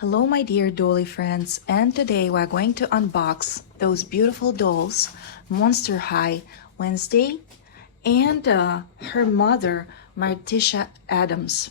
Hello my dear dolly friends, and today we're going to unbox those beautiful dolls, Monster High Wednesday and her mother, Morticia Addams.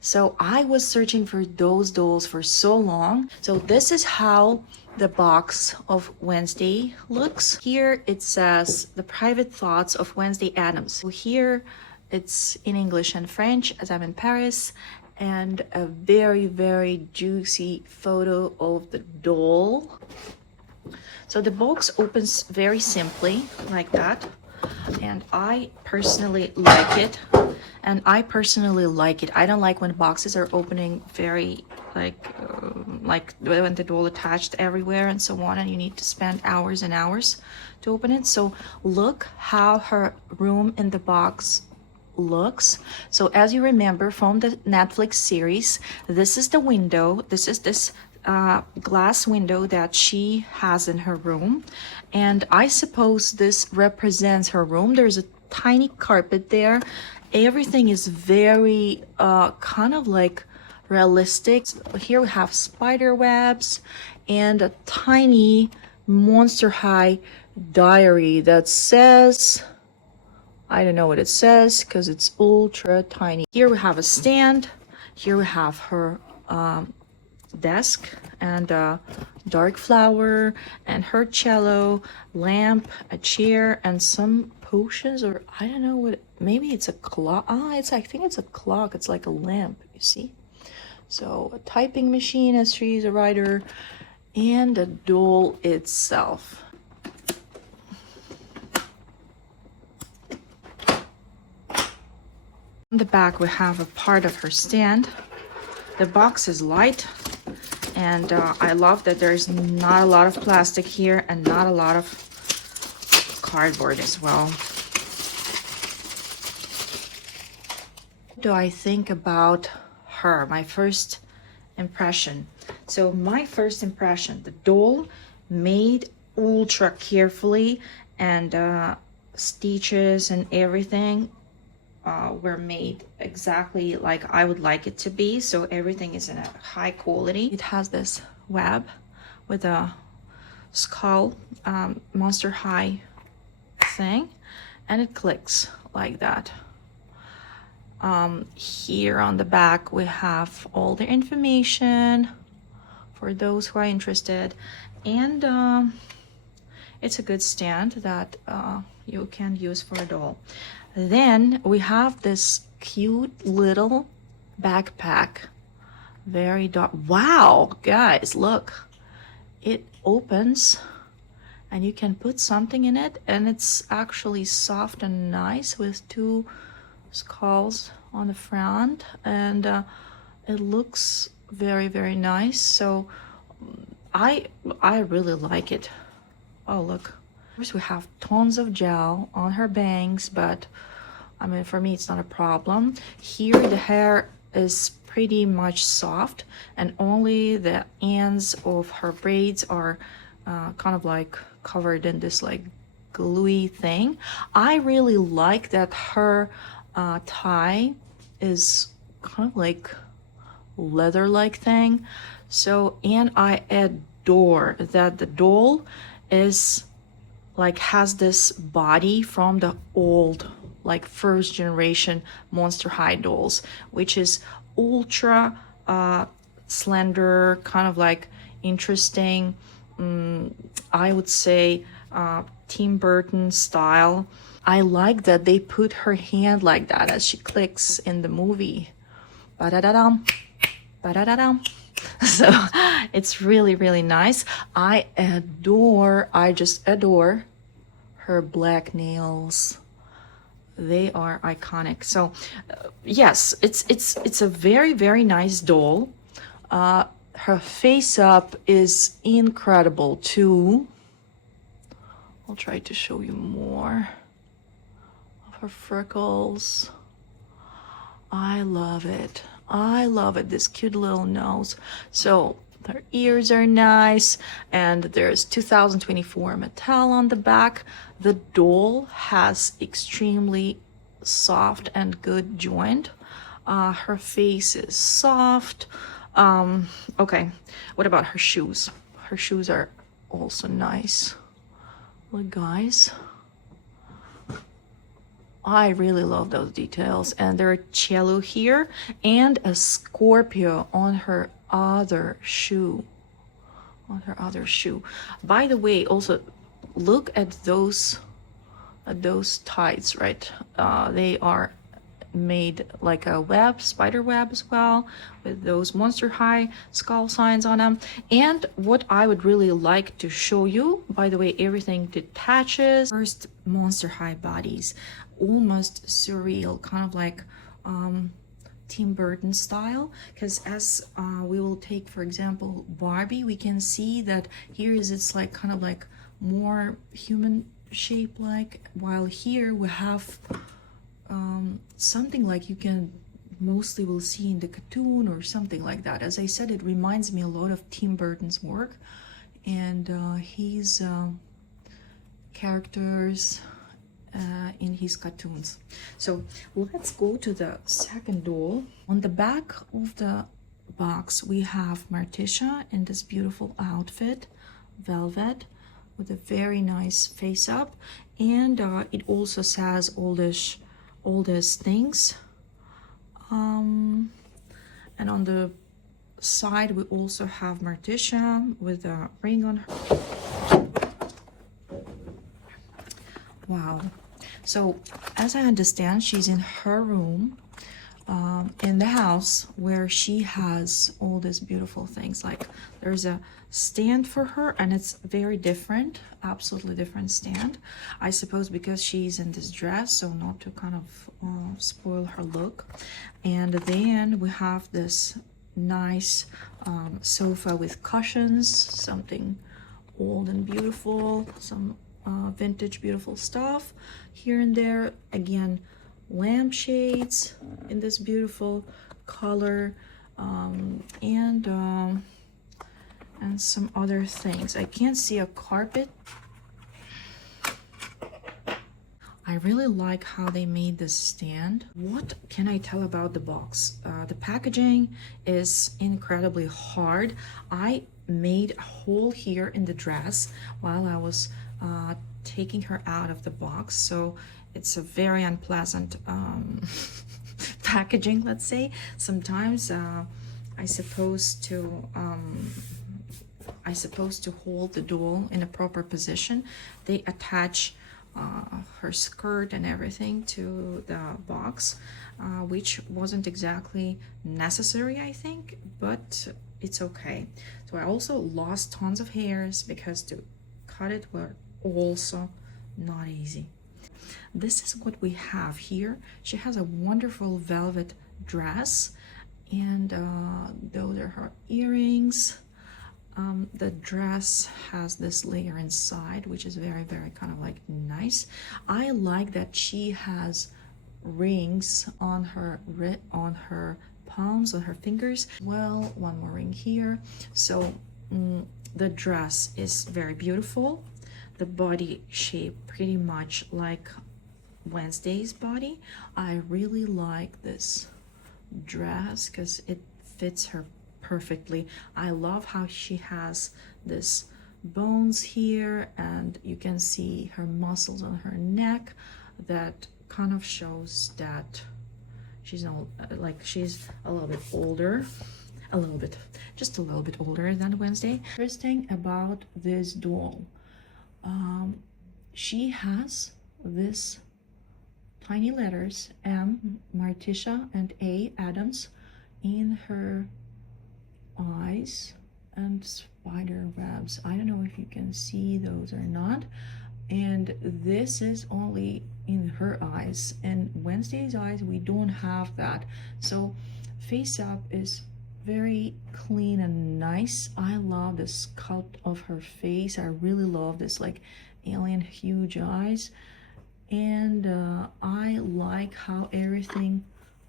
So I was searching for those dolls for so long. So this is how the box of Wednesday looks. Here it says the private thoughts of Wednesday Addams. So here it's in English and French as I'm in Paris, and a very juicy photo of the doll. So the box opens very simply like that, and I personally like it. I don't like when boxes are opening very like when the doll attached everywhere and so on, and you need to spend hours and hours to open it. So look how her room in the box looks. So as you remember from the Netflix series, this is the window. This is this glass window that she has in her room, and I suppose this represents her room. There's a tiny carpet there. Everything is very kind of like realistic. Here we have spider webs and a tiny Monster High diary that says, I don't know what it says because it's ultra tiny. Here we have a stand. Here we have her desk and a dark flower and her cello, lamp, a chair, and some potions, or I don't know what, maybe it's a clock. I think it's a clock. It's like a lamp, you see. So a typing machine as she's a writer, and a doll itself. On the back we have a part of her stand. The box is light, and I love that there's not a lot of plastic here and not a lot of cardboard as well. What do I think about her? My first impression. So my first impression, the doll made ultra carefully, and stitches and everything were made exactly like I would like it to be. So everything is in a high quality. It has this web with a skull, Monster High thing, and it clicks like that. Here on the back we have all the information for those who are interested, and it's a good stand that you can use for a doll. Then we have this cute little backpack, very dark. Wow, guys, look, it opens and you can put something in it, and it's actually soft and nice with two skulls on the front, and it looks very nice. So I really like it. Oh, look, first we have tons of gel on her bangs, but I mean, for me it's not a problem. Here the hair is pretty much soft, and only the ends of her braids are kind of like covered in this like gluey thing. I really like that her tie is kind of like leather-like thing. So, and I adore that the doll is like has this body from the old, like first generation Monster High dolls, which is ultra slender, kind of like interesting. I would say Tim Burton style. I like that they put her hand like that as she clicks in the movie. Ba-da-da-dum, ba-da-da-dum. So it's really nice. I just adore her black nails. They are iconic. So yes, it's a very nice doll. Her face up is incredible too. I'll try to show you more of her freckles. I love it. I love it. This cute little nose. So her ears are nice, and there's 2024 Mattel on the back. The doll has extremely soft and good joint. Her face is soft. Okay, what about her shoes? Her shoes are also nice. Look, guys, I really love those details. And there are cello here and a Scorpio on her other shoe. On her other shoe. By the way, also look at those tights, right? They are made like a web, spider web as well, with those Monster High skull signs on them. And what I would really like to show you, by the way, everything detaches. First, Monster High bodies, almost surreal, kind of like Tim Burton style, because as we will take, for example, Barbie, we can see that here is it's like kind of like more human shape like, while here we have something like you can mostly will see in the cartoon or something like that. As I said, it reminds me a lot of Tim Burton's work and his characters in his cartoons. So let's go to the second doll. On the back of the box we have Morticia in this beautiful outfit, velvet, with a very nice face up, and it also says all these things. And on the side we also have Morticia with a ring on her. Wow. So as I understand, she's in her room in the house where she has all these beautiful things. Like there's a stand for her and it's very different, absolutely different stand. I suppose because she's in this dress, so not to kind of spoil her look. And then we have this nice sofa with cushions, something old and beautiful, some vintage beautiful stuff here and there. Again, lampshades in this beautiful color, and some other things. I can't see a carpet. I really like how they made this stand. What can I tell about the box? The packaging is incredibly hard. I made a hole here in the dress while I was taking her out of the box, so it's a very unpleasant packaging, let's say. Sometimes I supposed to hold the doll in a proper position. They attach her skirt and everything to the box, which wasn't exactly necessary, I think, but it's okay. So I also lost tons of hairs because to cut it were also not easy. This is what we have here. She has a wonderful velvet dress, and those are her earrings. The dress has this layer inside, which is very, very kind of like nice. I like that she has rings on her palms, on her fingers. Well, one more ring here. So the dress is very beautiful. The body shape pretty much like Wednesday's body. I really like this dress because it fits her perfectly. I love how she has this bones here, and you can see her muscles on her neck. That kind of shows that she's not like she's a little bit older, just a little bit older than Wednesday. Interesting about this doll, she has this tiny letters M, Morticia, and A, Addams, in her eyes, and spider webs. I don't know if you can see those or not. And this is only in her eyes, and Wednesday's eyes we don't have that. So face up is very clean and nice. I love the sculpt of her face. I really love this like alien huge eyes, and I like how everything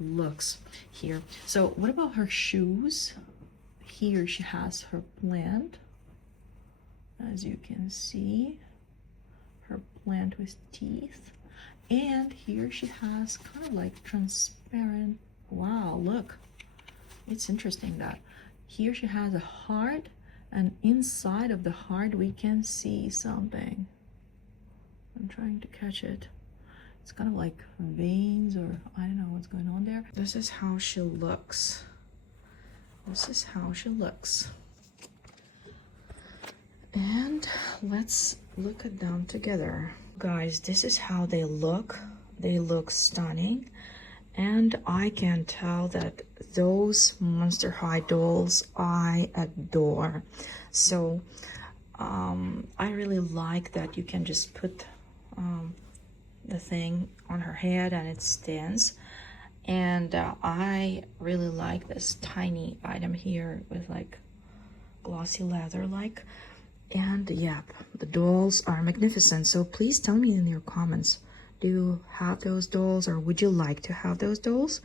looks here. So what about her shoes? Here she has her plant, as you can see, her plant with teeth. And here she has kind of like transparent, wow, look, it's interesting that Here she has a heart, and inside of the heart we can see something. I'm trying to catch it. It's kind of like veins, or I don't know what's going on there. This is how she looks. This is how she looks. And let's look at them together. Guys, this is how they look. They look stunning. And I can tell that those Monster High dolls I adore. So I really like that you can just put the thing on her head and it stands. And I really like this tiny item here with like glossy leather like. And yep, the dolls are magnificent. So please tell me in your comments, do you have those dolls, or would you like to have those dolls?